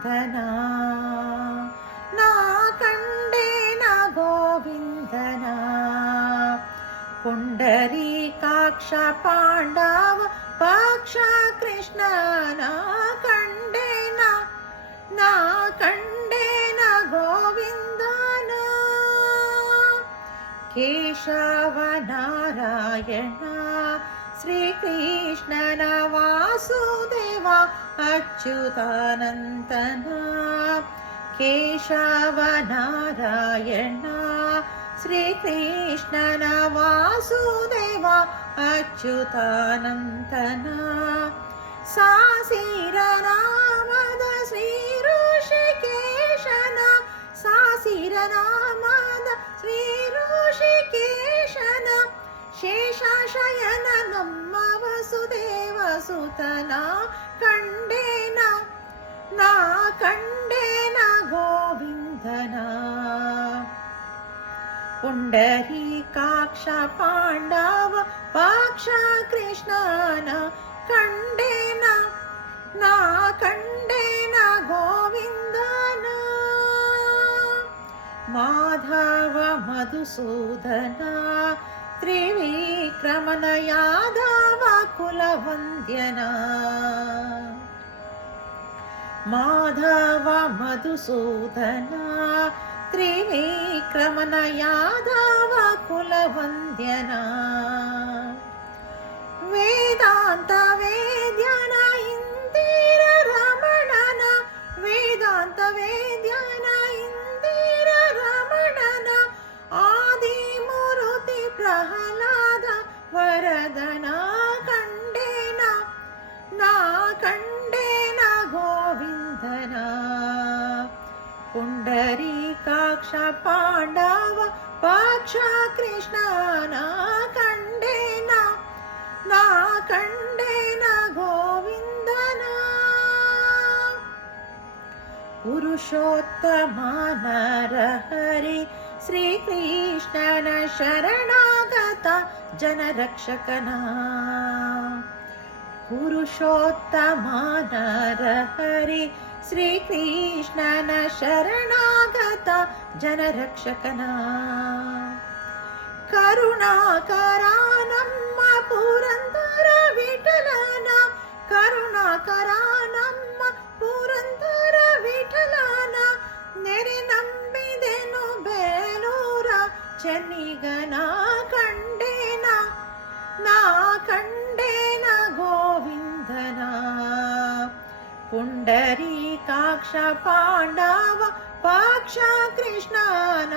ಗೋವಿಂದನ ನಾ ಕಂಡೇನ ಗೋವಿಂದನ ಪುಂಡರೀಕಾಕ್ಷ ಪಾಂಡವ ಪಕ್ಷ ಕೃಷ್ಣನ ಕಂಡೇನ ನಾ ಕಂಡೇನ ಗೋವಿಂದನ ಕೇಶವ ನಾರಾಯಣ ಶ್ರೀಕೃಷ್ಣನ ವಾಸುದೇವ ಅಚ್ಯುತಾನಂದನ ಕೇಶವ ನಾರಾಯಣ ಶ್ರೀಕೃಷ್ಣನ ವಾಸುದೇವ ಅಚ್ಯುತಾನಂದನ ಸಾಸಿರ ನಾಮದ ಶ್ರೀ ಋಷಿಕೇಶನ ಸಾಸಿರ ನಾಮದ ಶ್ರೀ ಋಷಿಕೇಶನ ಶೇಷಶಯನ ನಮ್ಮ ವಸುದೇವ ಸುತನ ಕಂಡೇನ ನಾ ಕಂಡೇನ ಗೋವಿಂದನ ಪುಂಡರೀಕಾಕ್ಷ ಪಾಂಡವ ಪಕ್ಷ ಕೃಷ್ಣನ ಕಂಡೇನ ನಾ ಕಂಡೇನ ಗೋವಿಂದನ ಮಾಧವ ಮಧುಸೂದನ ತ್ರಿವಿಕ್ರಮನ ಯಾದವ ಕುಲವಂದ್ಯನ ಮಾಧವ ಮಧುಸೂದನ ತ್ರಿವಿಕ್ರಮನ ಯಾದವ ಕುಲವಂದ್ಯನ ವೇದಾಂತ ವೇದ್ಯನ ಇಂದಿರ ರಮಣನ ವೇದಾಂತ ವೇದ್ಯನ ಇಂದಿರ ರಮಣನ ಆದಿಮೂರುತಿ ಪ್ರಹ್ಲಾದ ವರದನ ಕಂಡೇನ ನಾ ಕಂಡೇನ ಗೋವಿಂದನ ಪುಂಡರೀಕಾಕ್ಷ ಪಾಂಡವ ಪಕ್ಷ ಕೃಷ್ಣನ ಕಂಡೇನ ನಾ ಕಂಡೇನ ಗೋವಿಂದನ ಪುರುಷೋತ್ತಮ ನರಹರಿ ಶ್ರೀಕೃಷ್ಣನ ಶರಣಾಗತ ಜನರಕ್ಷಕನ ಪುರುಷೋತ್ತಮ ನರಹರಿ ಶ್ರೀಕೃಷ್ಣನ ಶರಣಾಗತ ಜನರಕ್ಷಕನ ಕರುಣಾಕರ ನಮ್ಮ ಪುರಂದರ ವಿಠಲನ ಕರುಣಾಕರ ನಮ್ಮ ಪುರಂದರ ವಿಠಲನ ನೆರೆ ನಂಬಿದೆನು ಬೇಲೂರ ಚೆನ್ನಿಗನ ಕಂಡೇನ ನಾ ಕಂಡೇನ ಗೋವಿಂದನ ಪುಂಡರೀಕಾಕ್ಷ ಪಾಂಡವ ಪಕ್ಷ ಕೃಷ್ಣನ